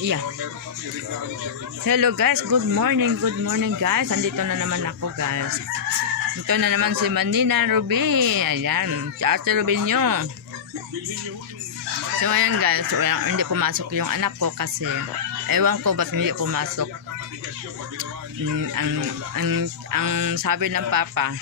Yeah. Hello guys, good morning guys. Andito na naman ako guys. Ito na naman si Manina Ruby. Ayan, si Ate Ruby nyo. So ayan guys, so, hindi pumasok yung anak ko kasi ewan ko ba't hindi pumasok. Ang sabi ng papa,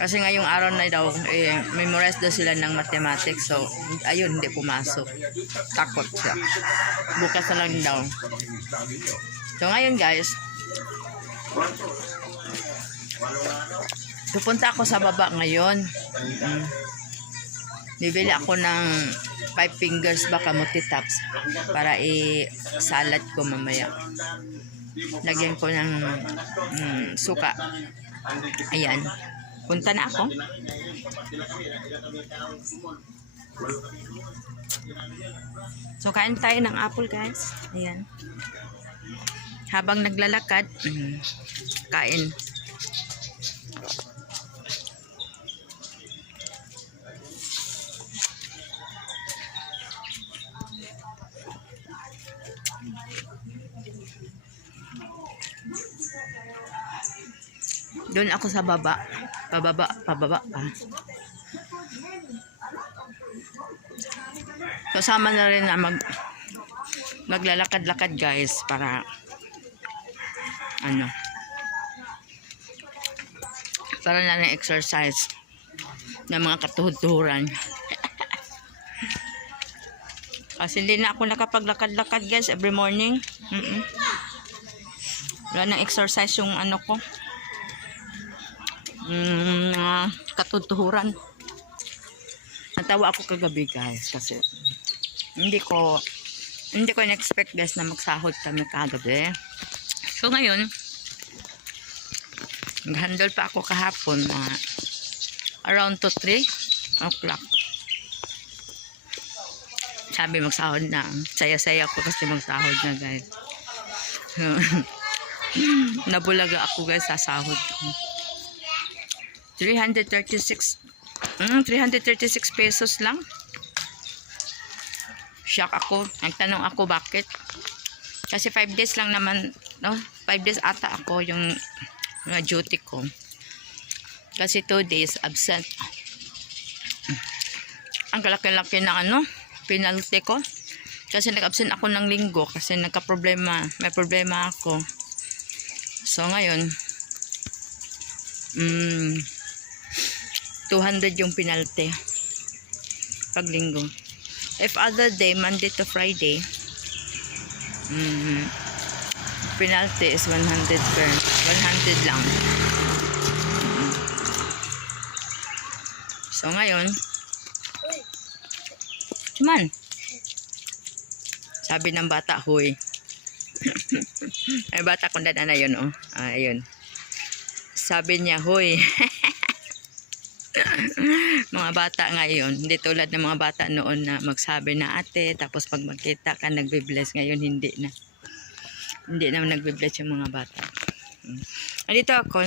kasi ngayong araw na daw, memorize daw sila ng mathematics. So, ayun, hindi pumasok. Takot siya. Bukas na lang daw. So, ngayon guys, pupunta ako sa baba ngayon. Bibili ako ng 5 fingers baka multitaps para i-salad ko mamaya. Lagyan ko ng suka. Ayan. Punta na ako. So, kain tayo ng apple guys. Ayan. Habang naglalakad, kain. Doon ako sa baba. Pababa pa. Kasama na rin na maglalakad-lakad guys para para na ng exercise ng mga katuhuran. Kasi hindi na ako nakapaglakad-lakad guys every morning. Wala nang exercise yung ko. Katutuhuran. Natawa ako kagabi guys kasi hindi ko na-expect guys na magsahod kami kagabi. So ngayon nag-handle pa ako kahapon around to 3 o'clock. Sabi magsahod na. Saya-saya ko kasi magsahod na guys. Nabulaga ako guys sa sahod ko. 336 pesos lang. Shock ako. Nagtanong ako bakit. Kasi 5 days lang naman, no? 5 days ata ako yung duty ko. Kasi 2 days absent. Ang kalaki-laki na penalty ko. Kasi nag-absent ako ng linggo kasi may problema ako. So ngayon 200 yung penalty pag linggo. If other day, Monday to Friday, penalty is 100 lang. So ngayon, cuman sabi ng bata, huy. Ay bata kung dana na yun, oh. Ayun. Sabi niya, huy. Mga bata ngayon, hindi tulad ng mga bata noon na magsabi na ate, tapos pag magkita ka nagbe-bless. Ngayon hindi na nagbe-bless yung mga bata. Dito ako,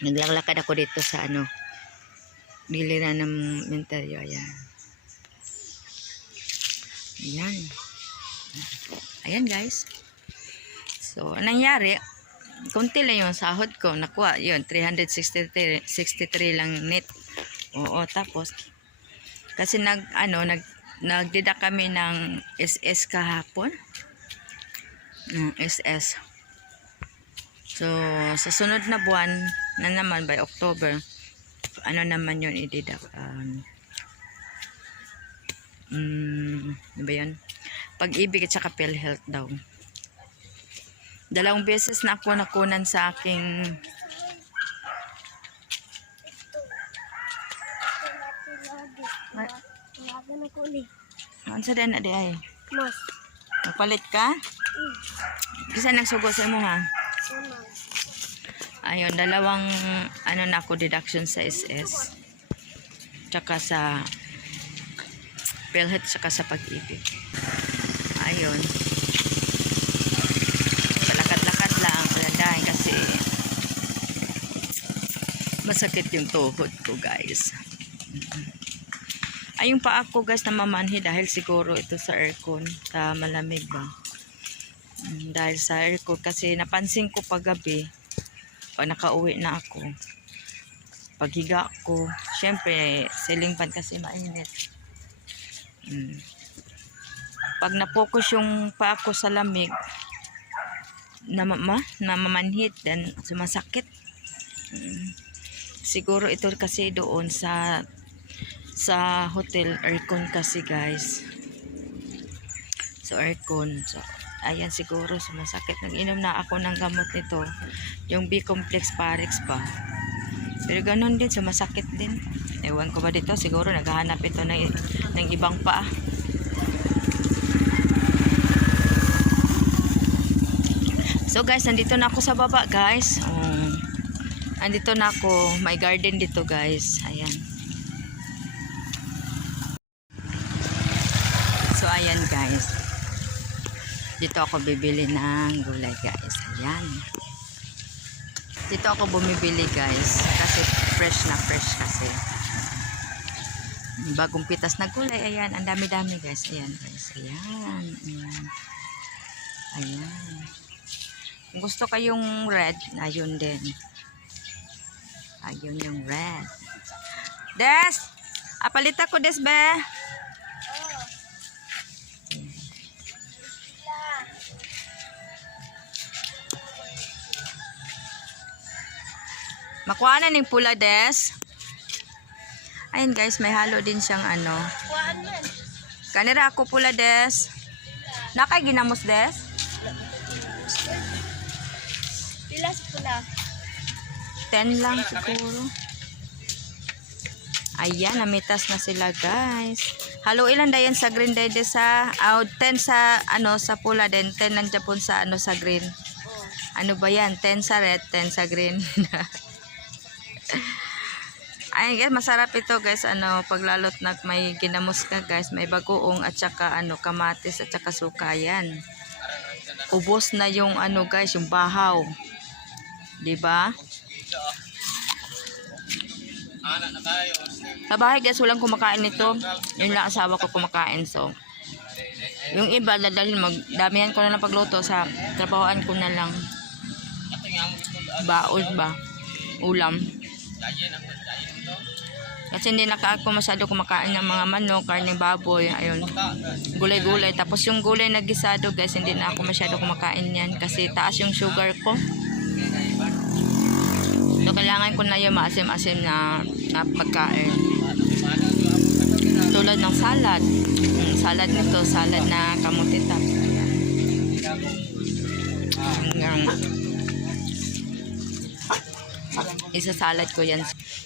naglalakad ako dito sa biliran ng menteryo. Ayan guys. So anong nangyari, kunti lang yung sahod ko, nakuha yun 363 lang net. Oo, tapos kasi nagdida kami ng SS kahapon. SS. So sa sunod na buwan na naman by October, naman yun i-deduct. Ano ba yun? Pag-ibig at saka PhilHealth daw. 2 beses na ako nakunan sa aking sa din na di ay nagpalit ka? Kasi nagsugo sa imo ha? Ayun, 2 na ako deduction sa SS tsaka sa PhilHealth tsaka sa pag-ibig. Ayun, kasi masakit yung tuhod ko guys. Ay, yung paa ko guys na mamanhi dahil siguro ito sa aircon. Malamig ba? Dahil sa aircon kasi napansin ko paggabi, pag nakauwi na ako, paghiga ko, syempre ceiling fan kasi mainit. Pag na-focus yung paa ko sa lamig, namamanhid, then sumasakit. Siguro ito kasi doon sa hotel aircon kasi guys. So aircon. So ayan, siguro sumasakit. Nag-inom na ako ng gamot nito, yung B-complex Parex ba. Pero ganun din, sumasakit din. Ewan ko ba dito, siguro naghahanap ito ng ibang paa. So guys, nandito na ako sa baba guys. Nandito na ako, may garden dito guys. Ayan. So ayan guys, dito ako bibili ng gulay guys. Ayan, dito ako bumibili guys kasi fresh kasi bagong pitas na gulay. Ayan, ang dami guys. Ayan guys, ayan. Kung gusto kayong red, ayun din, ayun yung red. Des, apalita ko des be. Makuha na ng pula des. Ayun guys, may halo din siyang ano. Kanira ako pula des. Nakay ginamos des. Pilas pula. 10 lang siguro. Ayan, namitas na sila guys. Halo ilan dayan sa green day sa 10 sa ano sa pula, then 10 nandiyan po sa ano sa green. Ano ba yan? 10 sa red, 10 sa green. Ay guys, masarap ito guys, ano, paglalot na may ginamos ka guys, may bagoong at saka ano, kamatis at saka suka. Yan, ubos na yung ano guys, yung bahaw, diba? Sa bahay guys, walang kumakain nito, yun lang asawa ko kumakain. So yung iba, dahil magdamihan ko na lang pagluto, sa trabahoan ko na lang baon ba, ulam. Kasi hindi ako masyado kumakain ng mga manok, karneng baboy, ayun, gulay-gulay. Tapos yung gulay na gisado guys, hindi na ako masyado kumakain yan kasi taas yung sugar ko. So kailangan ko na yung maasim-asim na pagkain. Tulad ng salad. Salad nito, salad na kamuti tap. Isa salad ko yan.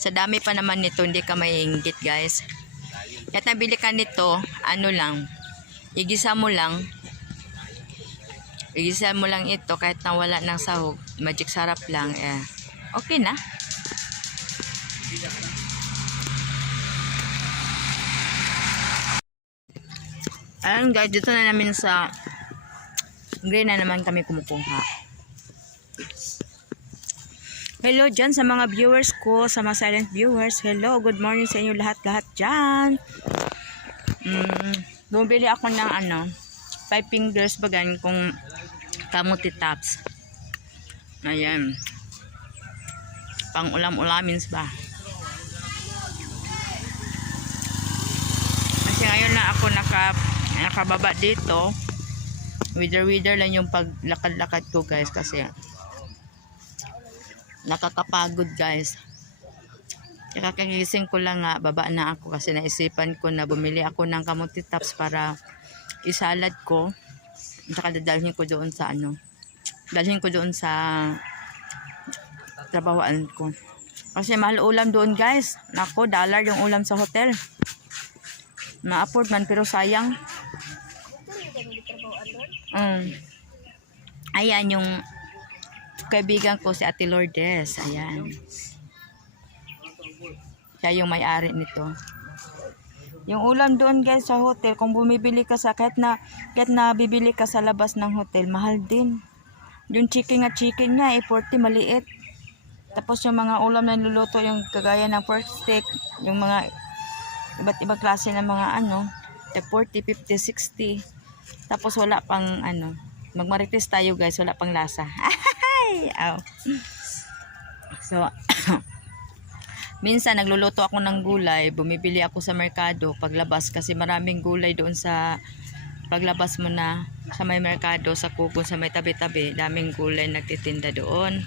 Sa dami pa naman nito, hindi ka maiinggit guys. Kahit nabili ka nito, ano lang, igisa mo lang ito kahit nawala ng sahog, magic sarap lang, okay na. Ayun guys, dito na namin sa green na naman kami kumukuha. Hello dyan sa mga viewers ko, sa mga silent viewers. Hello, good morning sa inyo lahat-lahat dyan. Bumili ako ng ano, 5 fingers bagan kung kamuti tops. Ayan. Pang ulam-ulamin ba. Kasi ngayon na ako nakababa dito. Wither lang yung paglakad-lakad ko guys kasi nakakapagod guys. Kakagising ko lang nga, baba na ako kasi naisipan ko na bumili ako ng kamuti tops para isalad ko. Saka dadalhin ko doon sa ano, dalhin ko doon sa trabahoan ko. Kasi mahal ulam doon guys. Nako, $1 yung ulam sa hotel. Na-afford man pero sayang. Ayan yung kaibigan ko si Ate Lourdes. Ayan. Siya yung may-ari nito. Yung ulam doon guys sa hotel, kung bumibili ka kahit na bibili ka sa labas ng hotel, mahal din. Yung chicken nga 40 maliit. Tapos yung mga ulam na niluluto, yung kagaya ng pork steak, yung mga Iba't ibang klase ng mga ano, 40, 50, 60. Tapos wala pang ano, magmarites tayo guys, wala pang lasa. Ay, aw. So, minsan nagluluto ako ng gulay, bumibili ako sa merkado paglabas kasi maraming gulay doon sa paglabas mo na sa may merkado, sa kubo, sa may tabi-tabi, daming gulay nagtitinda doon.